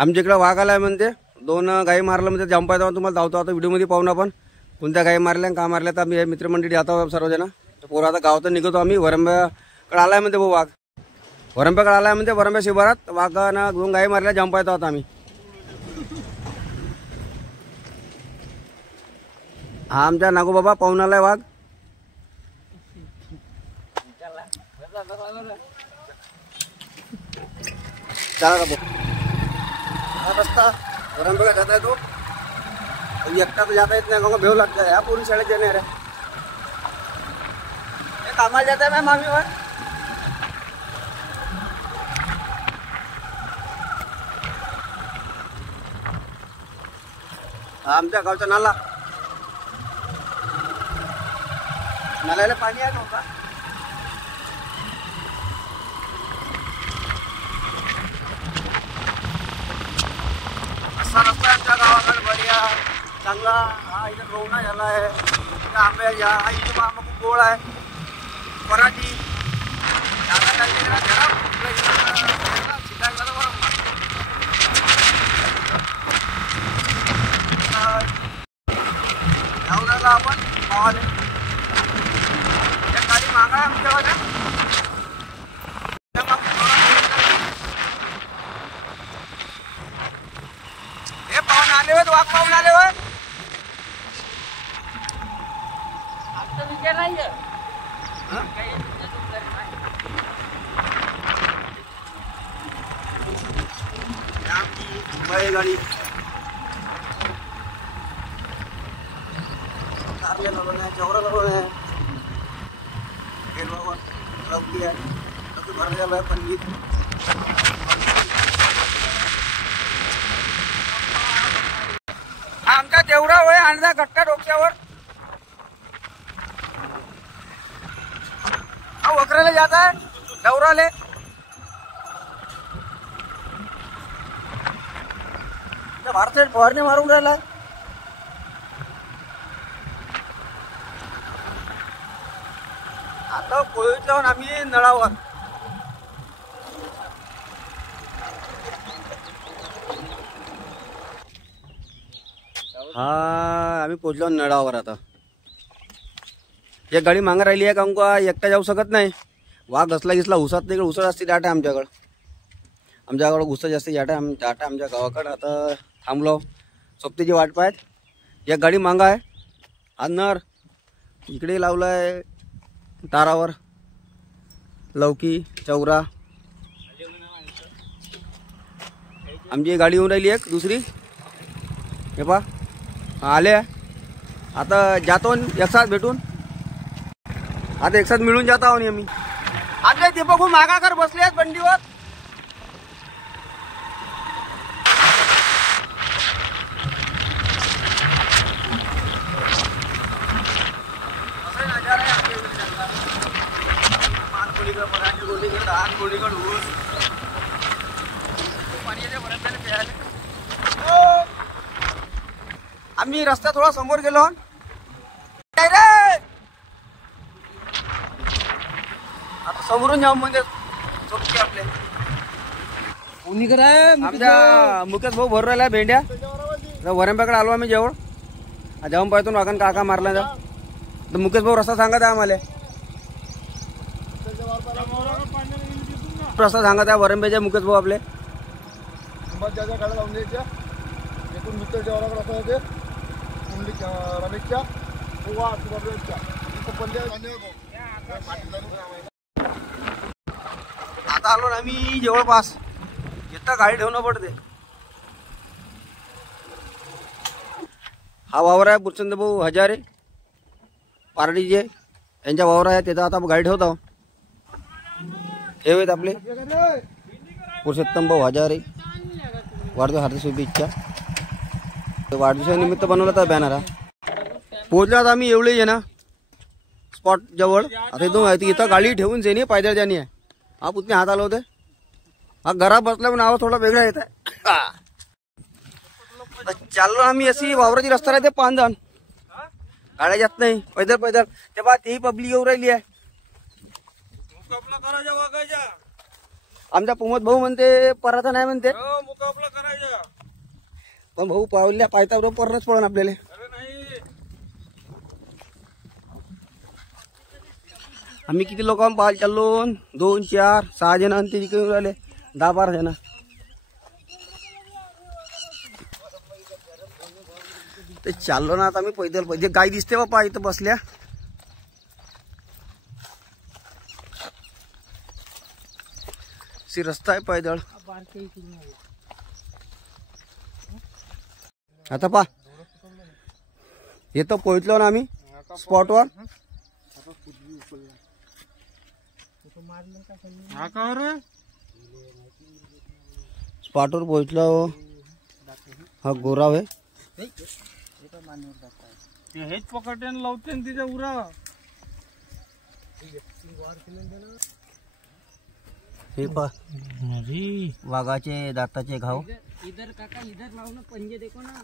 आमच्या इकडे वाघ आलाय म्हणते, 2 गाई मारलं म्हणजे जंप आहे. तुम्हाला धावतो आता व्हिडिओमध्ये पाहून आपण कोणत्या गाई मारल्या का मारल्या. तर आम्ही मित्रमंडळी आता सर्वजण पोरं आता गावातून निघतो आम्ही. वरंब्याकडे आलाय म्हणते भाऊ वाघ, वरंब्याकडे आलाय म्हणते. वरंब्या शिवारात वाघानं 2 गाई मारल्या जंप येतो आता आम्ही. हा आमच्या नागोबाबा पाहून आलाय वाघ. चला का भाऊ रस्ता वरंब्या जाता है तो एकटा तो जाता येत नाही. भेव लागतं ह्या पूर्ण शाळेत येणार आहे. कामाला जात आहे मॅम आम्ही वर. आमच्या गावचा नाला, नाल्याला पाणी आहे नव्हता. असा रस्ता आमच्या गावाकडे बढिया चांगला. हा इथे रोवणा झाला आहे. आंब्याच्या हा इथे आंबा खूप गोड आहे. पराठी आपण पावाले गाडी मागा आमच्यावाल्या. हे पाहून आले होत, वाघ पाहून आले होय. आमचा विषय नाही बैलगाडी कारले लावून आहे, चौरा लावून आहे, लवकी आहे, लवकी भरलेलं आहे पंडित. हा आमचा तेवढा होय आणला गट्टा डोक्यावर. हा वखराला जात आहे डवराले. भारत फवारणी मारून राहिला. आता कोळीत जाऊन आम्ही नळावर. हा आम्ही पोचलो नळावर. आता एक गाडी मागा राहिली आहे का का एकटा जाऊ शकत नाही. वाघ घसला घिसला उसात तिकडे उसळ असते दाट आहे आमच्याकडं. आमच्याकडं घुसत जास्त जाट आहे दाट आहे आमच्या गावाकडं. आता थांबलो सोबतीची वाट पाहत. एक गाडी मागा आहे. अन्नर इकडे लावला आहे तारावर लवकी चौरा. आमची गाडी येऊन राहिली एक दुसरी. हे पा आले. आता जातो एक साथ भेटून. आता एक साथ मिळून जात आहोत आम्ही. आपल्या दीपक मागा कर बसले आहेत बंडीवर. आम्ही रस्ता थोडा समोर गेलो. आता समोरून जाऊ म्हणजे आपले आमच्या मुकेश भाऊ भरू राहिला भेंड्या. वरंब्याकडे आलो आम्ही जेवळ. जाऊन पाहतो वागण काका मारला जा. तर मुकेश भाऊ रस्ता सांगत आहे आम्हाला. रस्ता सांगत आहे वरंब्याचे मुकेश भाऊ आपले. आता आलो ना आम्ही जवळपास. येता गाडी ठेवणं पडते. हा वावर आहे पुरुषोत्तम भाऊ हजारे पारडीचे यांच्या वावर आहे. त्याचा आता गाडी ठेवतो. ठेवेत आपले पुरुषोत्तम भाऊ हजारे. वाढदिवस हार्दिक शुभेच्छा. वाढदिवसानिमित्त बनवला तर बॅनर हा. पोहोचलो आता आम्ही एवढे जे ना स्पॉट जवळ. आता इथं गाडी ठेवून जेणे पायदळ जाणी आहे. हा पुतणे हात आला होते. हा घरात बसला पण आवाज थोडा वेगळा येत आहे. चाललो आम्ही. अशी वावराची रस्ता राहते 5 जण. गाड्या जात नाही पैदल पैदल. तेव्हा तेही पब्लिक येऊ राहिली आहे. आमचा प्रमोद भाऊ म्हणते पराठा नाही म्हणते, मुकाबला करायचा. पण भाऊ पावल्या पायथ्याबरोबर परच पडून आपल्याला. अरे नाही, आम्ही किती लोक पाहायला चाललो, 2 4 6 जण आणि ते तिकडे राहिले 10 12 जण. ते चाललो ना आता आम्ही पैदल. पैदल गाय दिसते बापा इथं बसल्या. सी रस्ता आहे पैदल. आता पा येतो पोहोचलो ना आम्ही स्पॉटवर. स्पॉटवर पोहोचलो. हा गोराव आहे. हेच पकडते लावते तिच्या उरा. हे पा वाघाचे दाताचे घाव. इधर काका इधर लाव ना, पंजे देखो ना.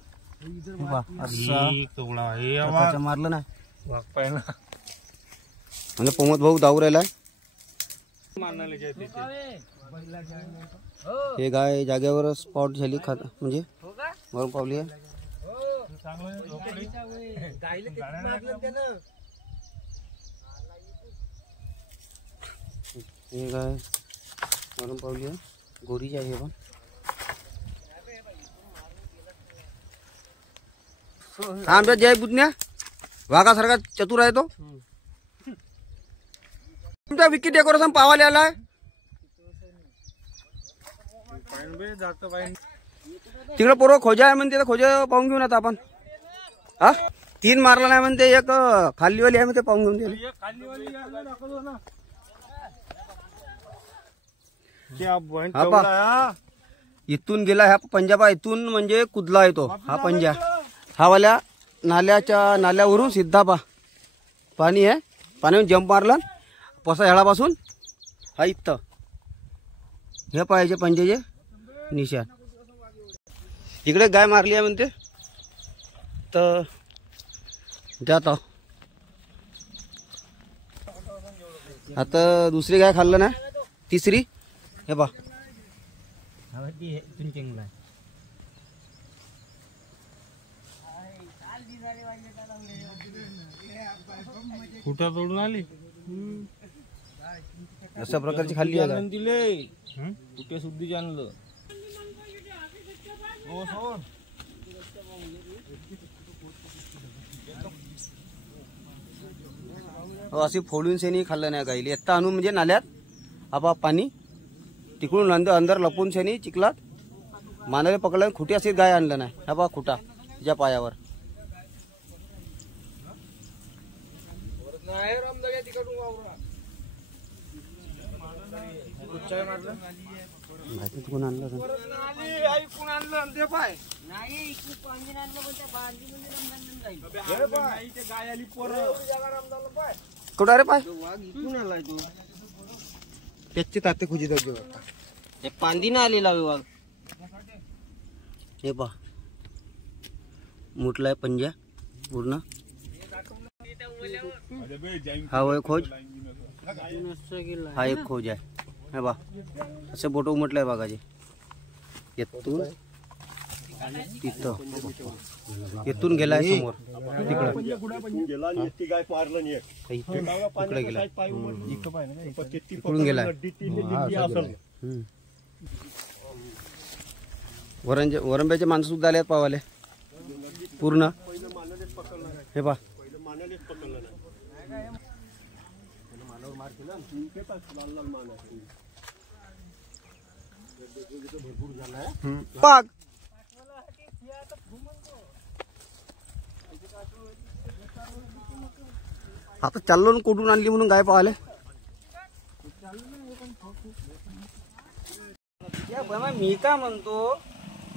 असं मारलं ना. वाघ पाहिला म्हणजे प्रमोद भाऊ धावू राहिलाय. हे गाय जागेवर स्पॉट झाली खात म्हणजे मरून पावली आहे. हे गाय मरून पावली आहे. गोरीची आहे पण. आमच्या जय बुधन्या वाघासारखा चतुर आहे तो. तुमचा विकी डेकोरेशन पावायला आलाय. तिकडे पोरं खोजा आहे म्हणते, खोजा पाहून घेऊन आता आपण. हा 3 मारला नाही म्हणते, एक खालीवाली आहे म्हणते, पाहून घेऊन दिली. इथून गेला ह्या पंजाबा, इथून म्हणजे कुदला येतो हा पंजा. हा वाल्या नाल्यावरून सिद्धा पाणी आहे. पाण्यावरून जंप मारला पसा ह्याळापासून हा इथं. हे पाहिजे पंजाचे निशाण. इकडे गाय मारली आहे म्हणते तर जात. आता दुसरी गाय खाल्लं ना, तिसरी हे बा. कुठं तोडून आली अशा प्रकारची खाल्ली आहे गाय. दिले कुठे सुद्धी आणलं. अशी फोडून शेणी खाल्लं नाही गायली. आत्ता आणून म्हणजे नाल्यात आपा पाणी तिकडून अंदर लपून शेणी चिखलात मानाले पकडलं. खुटी अशी गाय आणलं नाही. हा बा खुटा तिच्या पायावर. माहिती कोण आणलं कुठं रे पाय. त्याची ताते खुजी जाऊ. पांदी ना आलेला वाघ. हे पा मुठलाय पंजा पूर्ण. हा वय खोज. हा एक खोज आहे. हे बा असे बोट उमटलाय बागाचे. येतून तिथं येतून गेलाय समोर तिकडं. इकडे गेलाय इकडून गेलाय. वरंब्याचे माणसं सुद्धा आले पावाले पूर्ण. हे पा पाग. आता चाललो ना कुठून आणली म्हणून गाय पाहाले. मी का म्हणतो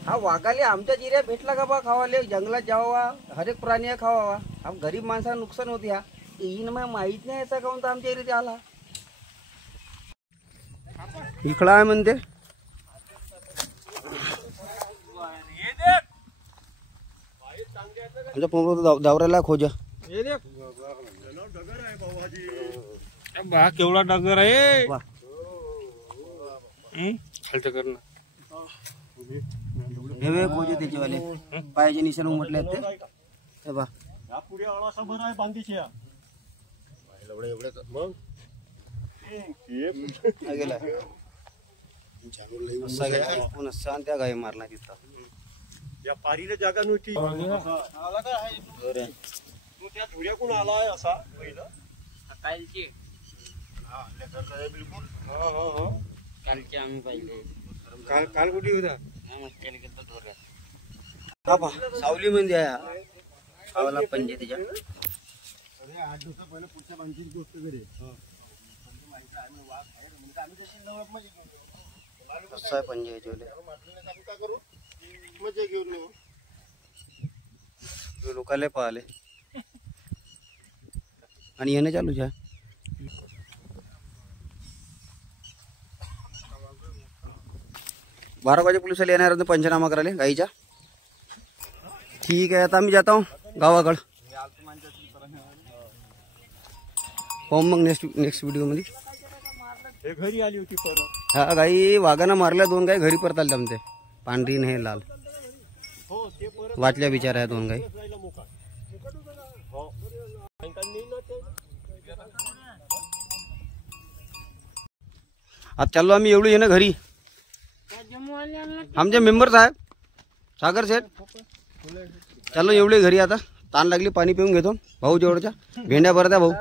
हा वाघाले आमच्या जिऱ्या भेटला का बा खावाले. जंगलात जावा, हर एक प्राणी खावा. हा गरीब माणसाला नुकसान होते. हा येईन मग माहित नाही याचा काऊन तर आमच्या इथे आला. इकडं आहे म्हणते. दावऱ्याला खोजा. केवढा डगर आहे. खालचं कर ना. हे वे कोजे त्याचेवाले पायाचे निशाण उमटले आहेत ते. हे बा पुढे अळासा बरं आहे बांधीच्या मग हा गेला असा गेला पुन्हा शांत त्या गाई मारला तिथं. या पारीला जागा नव्हती तू त्या धुऱ्याकून आलाय असा पहिलं कालची बिलकुल कालची आम्ही पाहिले काल कुठे होता? हा पा सावली मध्ये आहे हा. सावला पंजे त्याच्या 8 दिवसा पहिला पुढच्या बांधीची गोष्ट घरी कसं आहे पंजे याच्यावाले काय करू मजा घेऊन येऊ लोकांना पाहिले आणि येणं चालूच आहे. बारा वाजे पोलिस वाले येणार होते पंचनामा करायला गाईच्या. ठीक आहे आता मी जातो गावाकडं. पाहू मग नेक्स्ट व्हिडिओ मध्ये. हे घरी आली होती परत हा गाई वाघानं मारल्या 2 गाई घरी परत आल्या आमचे पांढरी न हे लाल हो ते परत वाचल्या बिचारा 2 गाई. जायला मोका हो बँकांनी ना ते आता चाललो आम्ही एवढं येणं घरी. आमचे मेंबर साहेब सागर शेठ चाललो एवढे घरी. आता ताण लागली पाणी पिऊन घेतो भाऊ जेवढच्या भेंड्या भरत्या भाऊ.